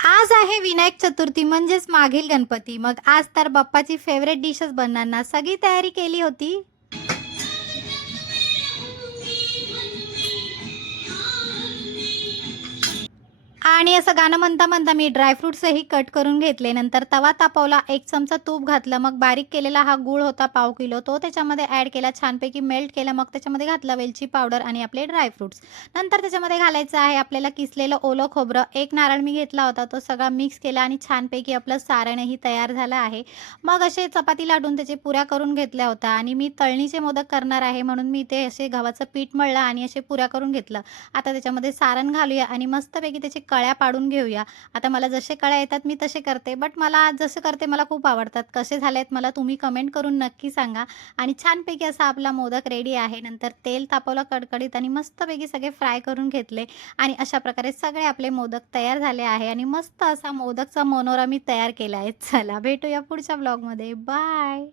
आज आहे विनायक चतुर्थी म्हणजेच मागील गणपती. मग आज तर बाप्पाची फेव्हरेट डिशच बनणार ना. सगळी तयारी केली होती. आणि असं गाणं म्हणता-म्हणता मी ड्रायफ्रुट्सही कट करून घेतले. नंतर तवा तापवला, 1 चमचा तूप घातलं. मग बारीक केलेला हा गूळ होता पाव किलो, तो त्याच्यामध्ये ॲड केला. छानपैकी मेल्ट केला. मग त्याच्यामध्ये घातलं वेलची पावडर आणि आपले ड्रायफ्रुट्स. नंतर त्याच्यामध्ये घालायचं आहे आपल्याला किसलेलं ओलं खोबरं. 1 नारळ मी घेतला होता, तो सगळा मिक्स केला आणि छानपैकी आपलं सारणही तयार झालं आहे. मग असे चपाती लाटून त्याच्या पुऱ्या करून घेतल्या होत्या आणि मी तळणीचे मोदक करणार आहे म्हणून मी ते असे गव्हाचं पीठ मळलं आणि असे पुऱ्या करून घेतलं. आता त्याच्यामध्ये सारण घालूया आणि मस्तपैकी त्याची कळ्या पाडून घेऊया. आता मला जसे कळ्या येतात मी तसे करते, बट मला जसं करते मला खूप आवडतात. कसे झालेत मला तुम्ही कमेंट करून नक्की सांगा. आणि छानपैकी असा आपला मोदक रेडी आहे. नंतर तेल तापवलं कडकडीत आणि मस्तपैकी सगळे फ्राय करून घेतले आणि अशा प्रकारे सगळे आपले मोदक तयार झाले आहे आणि मस्त असा मोदकचा मनोरा मी तयार केला आहे. चला भेटूया पुढच्या ब्लॉगमध्ये. बाय.